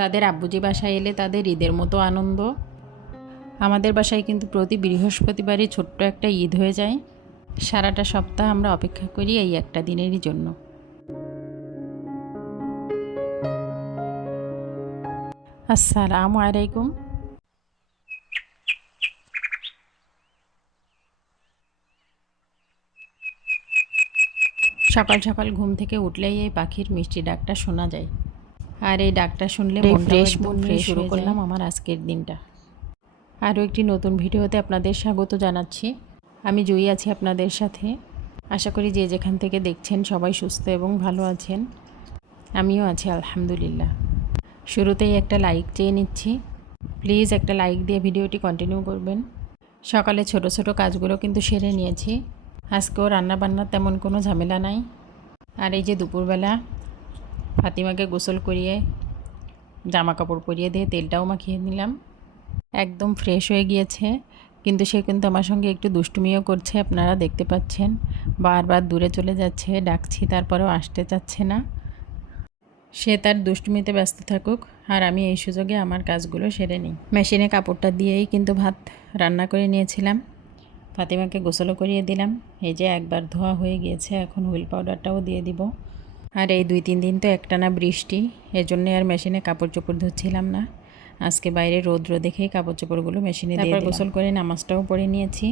তাদের আব্বুজি বাসায় এলে তাদের ঈদের মতো আনন্দ। আমাদের বাসায় কিন্তু প্রতি বৃহস্পতিবারই ছোট্ট একটা ঈদ হয়ে যায়। সারাটা সপ্তাহ আমরা অপেক্ষা করি এই একটা দিনেরই জন্য। আসসালামু আলাইকুম। সকাল সকাল ঘুম থেকে উঠলেই এই পাখির মিষ্টি ডাকটা শোনা যায়, আর এই ডাকটা শুনলে ফ্রেশ মন নিয়ে শুরু করলাম আমার আজকের দিনটা। আরও একটি নতুন ভিডিওতে আপনাদের স্বাগত জানাচ্ছি। আমি জুই আছি আপনাদের সাথে। আশা করি যে যেখান থেকে দেখছেন সবাই সুস্থ এবং ভালো আছেন। আমিও আছি আলহামদুলিল্লাহ। শুরুতেই একটা লাইক চেয়ে নিচ্ছি। প্লিজ একটা লাইক দিয়ে ভিডিওটি কন্টিনিউ করবেন। সকালে ছোট ছোট কাজগুলো কিন্তু সেরে নিয়েছি। আজকেও রান্নাবান্নার তেমন কোনো ঝামেলা নাই। আর এই যে দুপুরবেলা ফাতিমাকে গোসল করিয়ে জামা কাপড় পরিয়ে দিয়ে তেলটাও মাখিয়ে নিলাম। একদম ফ্রেশ হয়ে গিয়েছে, কিন্তু সে কিন্তু আমার সঙ্গে একটু দুষ্টুমিও করছে, আপনারা দেখতে পাচ্ছেন। বারবার দূরে চলে যাচ্ছে, ডাকছি তারপরেও আসতে চাচ্ছে না। সে তার দুষ্টুমিতে ব্যস্ত থাকুক, আর আমি এই সুযোগে আমার কাজগুলো সেরে নিই। মেশিনে কাপড়টা দিয়েই কিন্তু ভাত রান্না করে নিয়েছিলাম। ফাতিমাকে গোসলও করিয়ে দিলাম। এই যে একবার ধোয়া হয়ে গিয়েছে, এখন হুইল পাউডারটাও দিয়ে দিব। আর এই 2-3 দিন তো একটানা বৃষ্টি, এজন্যে আর মেশিনে কাপড় চোপড় ধুচ্ছিলাম না। আজকে বাইরে রৌদ্র দেখেই কাপড় চোপড়গুলো মেশিনে দিয়ে দিলাম। গোসল করে নামাজটাও পড়ে নিয়েছি।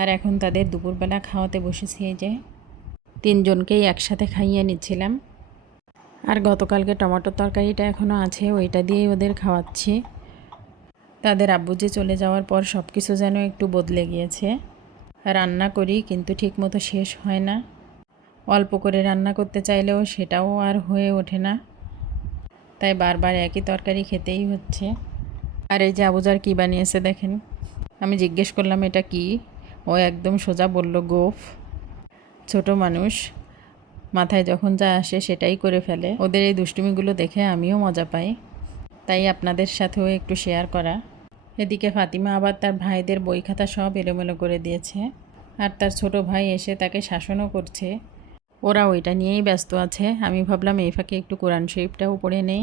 আর এখন তাদের দুপুরবেলা খাওয়াতে বসেছি। এই যে 3 জনকেই একসাথে খাইয়ে নিচ্ছিলাম। আর গতকালকে টমেটোর তরকারিটা এখনও আছে, ওইটা দিয়েই ওদের খাওয়াচ্ছি। তাদের আব্বু যে চলে যাওয়ার পর সব কিছু যেন একটু বদলে গিয়েছে। রান্না করি কিন্তু ঠিকমতো শেষ হয় না। অল্প করে রান্না করতে চাইলেও সেটাও আর হয়ে ওঠে না, তাই বারবার একই তরকারি খেতেই হচ্ছে। আর এই যে আবুজার কী বানিয়েছে দেখেন। আমি জিজ্ঞেস করলাম এটা কি, ও একদম সোজা বলল গোফ। ছোট মানুষ, মাথায় যখন যা আসে সেটাই করে ফেলে। ওদের এই দুষ্টুমিগুলো দেখে আমিও মজা পাই, তাই আপনাদের সাথেও একটু শেয়ার করা। এদিকে ফাতিমা আবার তার ভাইদের বই খাতা সব এলোমেলো করে দিয়েছে, আর তার ছোট ভাই এসে তাকে শাসনও করছে। ওরা ওইটা নিয়েই ব্যস্ত আছে। আমি ভাবলাম এই ফাঁকে একটু কোরআন শরীফটাও পড়ে নেই।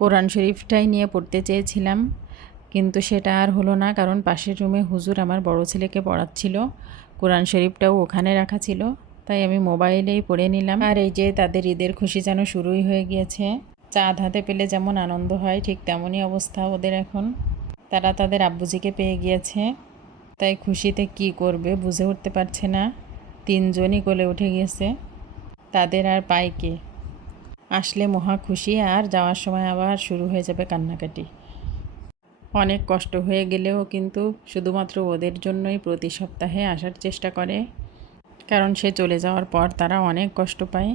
কোরআন শরীফটাই নিয়ে পড়তে চেয়েছিলাম, কিন্তু সেটা আর হলো না, কারণ পাশের রুমে হুজুর আমার বড় ছেলেকে পড়াচ্ছিল। কোরআন শরীফটাও ওখানে রাখা ছিল, তাই আমি মোবাইলেই পড়ে নিলাম। আর এই যে তাদের ঈদের খুশি যেন শুরুই হয়ে গিয়েছে। চাঁদ হাতে পেলে যেমন আনন্দ হয়, ঠিক তেমনই অবস্থা ওদের এখন। তারা তাদের আব্বুজিকে পেয়ে গিয়েছে, তাই খুশিতে কি করবে বুঝে উঠতে পারছে না। 3 জনই কোলে উঠে গিয়েছে। তাদের আর পাইকে আসলে মহা খুশি, আর যাওয়ার সময় আবার শুরু হয়ে যাবে কান্নাকাটি। অনেক কষ্ট হয়ে গেলেও কিন্তু শুধুমাত্র ওদের জন্যই প্রতি সপ্তাহে আসার চেষ্টা করে, কারণ সে চলে যাওয়ার পর তারা অনেক কষ্ট পায়।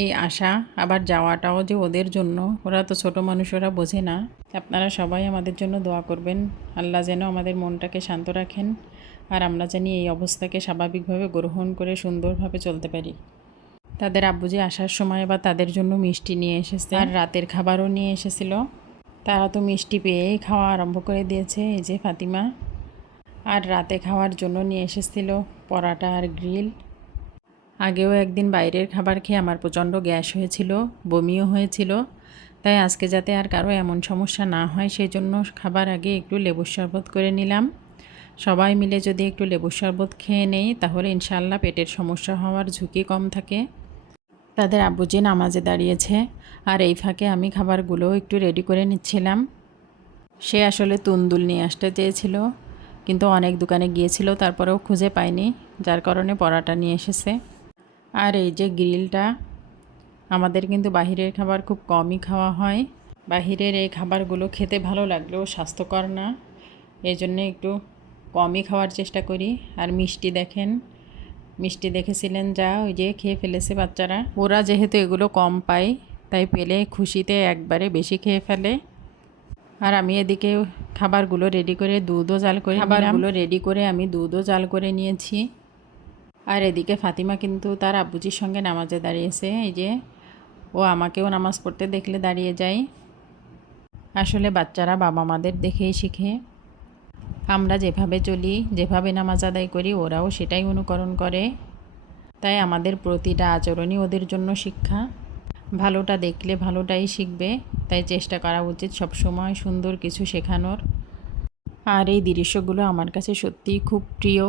এই আসা আবার যাওয়াটাও যে ওদের জন্য, ওরা তো ছোট মানুষ, ওরা বোঝে না। আপনারা সবাই আমাদের জন্য দোয়া করবেন, আল্লাহ যেন আমাদের মনটাকে শান্ত রাখেন, আর আমরা জানি এই অবস্থাকে স্বাভাবিকভাবে গ্রহণ করে সুন্দরভাবে চলতে পারি। তাদের আব্বুজি আসার সময় বা তাদের জন্য মিষ্টি নিয়ে এসেছে, আর রাতের খাবারও নিয়ে এসেছিল। তারা তো মিষ্টি পেয়েই খাওয়া আরম্ভ করে দিয়েছে। এই যে ফাতিমা। আর রাতে খাওয়ার জন্য নিয়ে এসেছিল পরাটা আর গ্রিল। আগেও একদিন বাইরের খাবার খেয়ে আমার প্রচণ্ড গ্যাস হয়েছিল, বমিও হয়েছিল, তাই আজকে যাতে আর কারো এমন সমস্যা না হয় সেই জন্য খাবার আগে একটু লেবুর শরবত করে নিলাম। সবাই মিলে যদি একটু লেবুর শরবত খেয়ে নেই তাহলে ইনশাআল্লাহ পেটের সমস্যা হওয়ার ঝুঁকি কম থাকে। তাদের আব্বুজি নামাজে দাঁড়িয়েছে, আর এই ফাঁকে আমি খাবারগুলো একটু রেডি করে নিচ্ছিলাম। সে আসলে তুন্দুল নিয়ে আসতে চেয়েছিল, কিন্তু অনেক দোকানে গিয়েছিল, তারপরেও খুঁজে পায়নি, যার কারণে পরাটা নিয়ে এসেছে। আর এই যে গ্রিলটা, আমাদের কিন্তু বাহিরের খাবার খুব কমই খাওয়া হয়। বাহিরের এই খাবারগুলো খেতে ভালো লাগলেও স্বাস্থ্যকর না, এই জন্যে একটু কমই খাওয়ার চেষ্টা করি। আর মিষ্টি দেখেন, মিষ্টি দেখেছিলেন যা, ওই যে খেয়ে ফেলেছে বাচ্চারা। ওরা যেহেতু এগুলো কম পায়, তাই পেলে খুশিতে একবারে বেশি খেয়ে ফেলে। আর আমি এদিকে খাবারগুলো রেডি করে দুধও জাল করে আমি দুধও জাল করে নিয়েছি। আর এদিকে ফাতিমা কিন্তু তার আব্বুজির সঙ্গে নামাজে দাঁড়িয়েছে। এই যে ও আমাকেও নামাজ পড়তে দেখলে দাঁড়িয়ে যায়। আসলে বাচ্চারা বাবা মাদের দেখেই শিখে। আমরা যেভাবে চলি, যেভাবে নামাজ আদায় করি, ওরাও সেটাই অনুকরণ করে, তাই আমাদের প্রতিটা আচরণই ওদের জন্য শিক্ষা। ভালোটা দেখলে ভালোটাই শিখবে, তাই চেষ্টা করা উচিত সবসময় সুন্দর কিছু শেখানোর। আর এই দৃশ্যগুলো আমার কাছে সত্যিই খুব প্রিয়।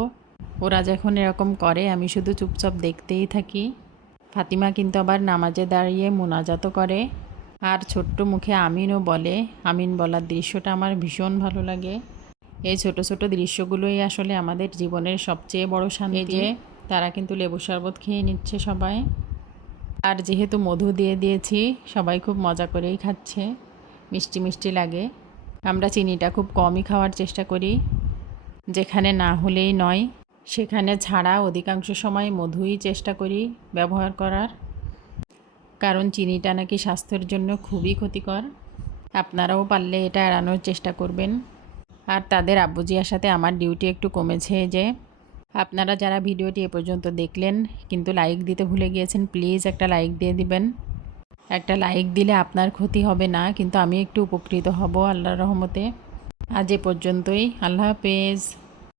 ওরা যখন এরকম করে আমি শুধু চুপচাপ দেখতেই থাকি। ফাতিমা কিন্তু আবার নামাজে দাঁড়িয়ে মোনাজাতও করে আর ছোট্ট মুখে আমিনও বলে। আমিন বলার দৃশ্যটা আমার ভীষণ ভালো লাগে। এই ছোট ছোট দৃশ্যগুলোই আসলে আমাদের জীবনের সবচেয়ে বড় শান্তি। যে তারা কিন্তু লেবু শরবত খেয়ে নিচ্ছে সবাই, আর যেহেতু মধু দিয়ে দিয়েছি সবাই খুব মজা করেই খাচ্ছে, মিষ্টি মিষ্টি লাগে। আমরা চিনিটা খুব কমই খাওয়ার চেষ্টা করি, যেখানে না হলেই নয় সেখানে ছাড়া অধিকাংশ সময় মধুই চেষ্টা করি ব্যবহার করার, কারণ চিনিটা নাকি স্বাস্থ্যের জন্য খুবই ক্ষতিকর। আপনারাও পারলে এটা এড়ানোর চেষ্টা করবেন। আর তাদের আব্বুজিয়ার সাথে আমার ডিউটি একটু কমেছে। যে আপনারা যারা ভিডিওটি এ পর্যন্ত দেখলেন কিন্তু লাইক দিতে ভুলে গিয়েছেন, প্লিজ একটা লাইক দিয়ে দিবেন। একটা লাইক দিলে আপনার ক্ষতি হবে না, কিন্তু আমি একটু উপকৃত হব আল্লাহর রহমতে। আজ এ পর্যন্তই। আল্লাহ হাফেজ।